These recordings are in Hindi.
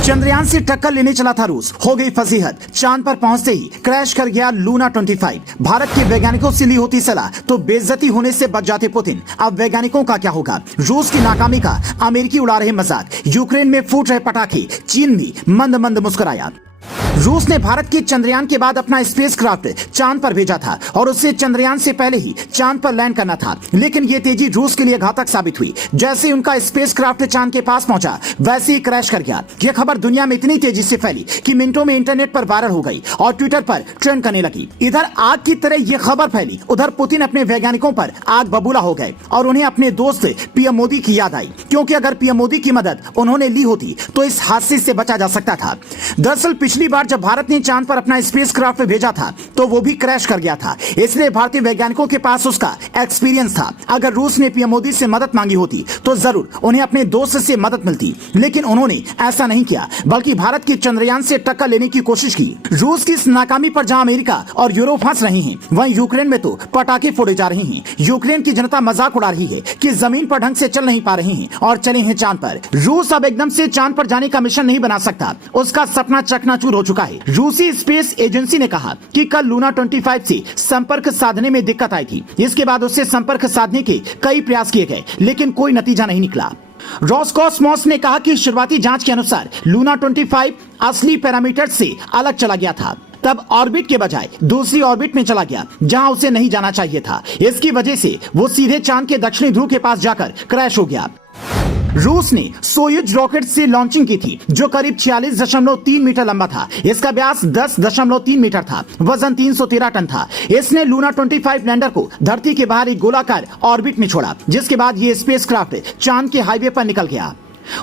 चंद्रयान से टक्कर लेने चला था रूस, हो गई फजीहत। चांद पर पहुंचते ही क्रैश कर गया लूना 25। भारत के वैज्ञानिकों से ली होती सलाह तो बेइज्जती होने से बच जाते पुतिन। अब वैज्ञानिकों का क्या होगा? रूस की नाकामी का अमेरिकी उड़ा रहे मजाक। यूक्रेन में फूट रहे पटाखे, चीन भी मंद मंद मुस्कुराया। रूस ने भारत के चंद्रयान के बाद अपना स्पेसक्राफ्ट चांद पर भेजा था और उससे चंद्रयान से पहले ही चांद पर लैंड करना था, लेकिन ये तेजी रूस के लिए घातक साबित हुई। जैसे ही उनका स्पेसक्राफ्ट चांद के पास पहुंचा वैसे ही क्रैश कर गया। यह खबर दुनिया में इतनी तेजी से फैली कि मिनटों में इंटरनेट पर वायरल हो गई और ट्विटर पर ट्रेंड करने लगी। इधर आग की तरह यह खबर फैली, उधर पुतिन अपने वैज्ञानिकों पर आग बबूला हो गए और उन्हें अपने दोस्त पीएम मोदी की याद आई, क्योंकि अगर पीएम मोदी की मदद उन्होंने ली होती तो इस हादसे से बचा जा सकता था। दरअसल पिछली बार जब भारत ने चांद पर अपना स्पेसक्राफ्ट भेजा था तो वो भी क्रैश कर गया था, इसलिए भारतीय वैज्ञानिकों के पास उसका एक्सपीरियंस था। अगर रूस ने पीएम मोदी से मदद मांगी होती तो जरूर उन्हें अपने दोस्त से मदद मिलती, लेकिन उन्होंने ऐसा नहीं किया, बल्कि भारत के चंद्रयान से टक्कर लेने की कोशिश की। रूस की इस नाकामी पर जहां अमेरिका और यूरोप हंस रहे हैं, वहीं यूक्रेन में तो पटाखे फोड़े जा रहे हैं। यूक्रेन की जनता मजाक उड़ा रही है कि जमीन पर ढंग से चल नहीं पा रहे हैं और चले हैं चांद पर। रूस अब एकदम से चांद पर जाने का मिशन नहीं बना सकता, उसका सपना चकनाचूर हो चुका है। रूसी स्पेस एजेंसी ने कहा कि कल लूना 25 से संपर्क साधने में दिक्कत आई थी। इसके बाद उससे संपर्क साधने के कई प्रयास किए गए, लेकिन कोई नतीजा नहीं निकला। रोसकॉस्मोस ने कहा कि शुरुआती जांच के अनुसार लूना 25 असली पैरामीटर से अलग चला गया था, तब ऑर्बिट के बजाय दूसरी ऑर्बिट में चला गया जहां उसे नहीं जाना चाहिए था। इसकी वजह से वो सीधे चांद के दक्षिणी ध्रुव के पास जाकर क्रैश हो गया। रूस ने सोयुज रॉकेट से लॉन्चिंग की थी, जो करीब 46.3 मीटर लंबा था। इसका व्यास 10.3 मीटर था, वजन 313 टन था। इसने लूना 25 लैंडर को धरती के बाहर एक गोलाकार ऑर्बिट में छोड़ा, जिसके बाद ये स्पेसक्राफ्ट चांद के हाईवे पर निकल गया।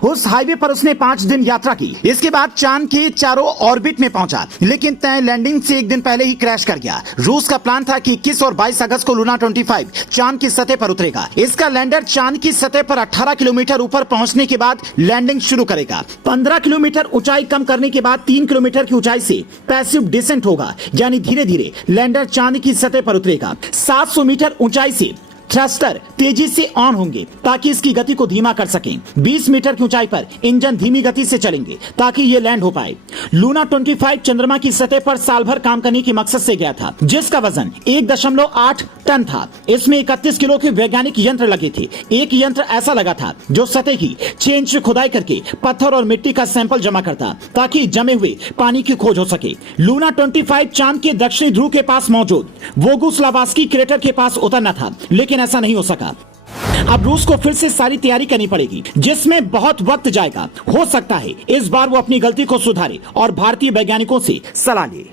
उस हाईवे पर उसने 5 दिन यात्रा की। इसके बाद चांद के चारों ऑर्बिट में पहुंचा, लेकिन तय लैंडिंग से एक दिन पहले ही क्रैश कर गया। रूस का प्लान था कि 21 और 22 अगस्त को लूना 25 चांद की सतह पर उतरेगा। इसका लैंडर चांद की सतह पर 18 किलोमीटर ऊपर पहुंचने के बाद लैंडिंग शुरू करेगा। 15 किलोमीटर ऊंचाई कम करने के बाद 3 किलोमीटर की ऊंचाई से पैसिव डिसेंट होगा, यानी धीरे धीरे लैंडर चांद की सतह पर उतरेगा। 700 मीटर ऊंचाई से थ्रस्टर तेजी से ऑन होंगे ताकि इसकी गति को धीमा कर सकें। 20 मीटर की ऊंचाई पर इंजन धीमी गति से चलेंगे ताकि ये लैंड हो पाए। लूना 25 चंद्रमा की सतह पर साल भर काम करने के मकसद से गया था, जिसका वजन 1.8 टन था। इसमें 31 किलो के वैज्ञानिक यंत्र लगे थे। एक यंत्र ऐसा लगा था जो सतह की 6 इंच खुदाई करके पत्थर और मिट्टी का सैंपल जमा करता ताकि जमे हुए पानी की खोज हो सके। लूना 25 चांद के दक्षिणी ध्रुव के पास मौजूद वोगुस्लावस्की क्रेटर के पास उतरना था, लेकिन ऐसा नहीं हो सका। अब रूस को फिर से सारी तैयारी करनी पड़ेगी, जिसमें बहुत वक्त जाएगा। हो सकता है इस बार वो अपनी गलती को सुधारे और भारतीय वैज्ञानिकों से सलाह ले।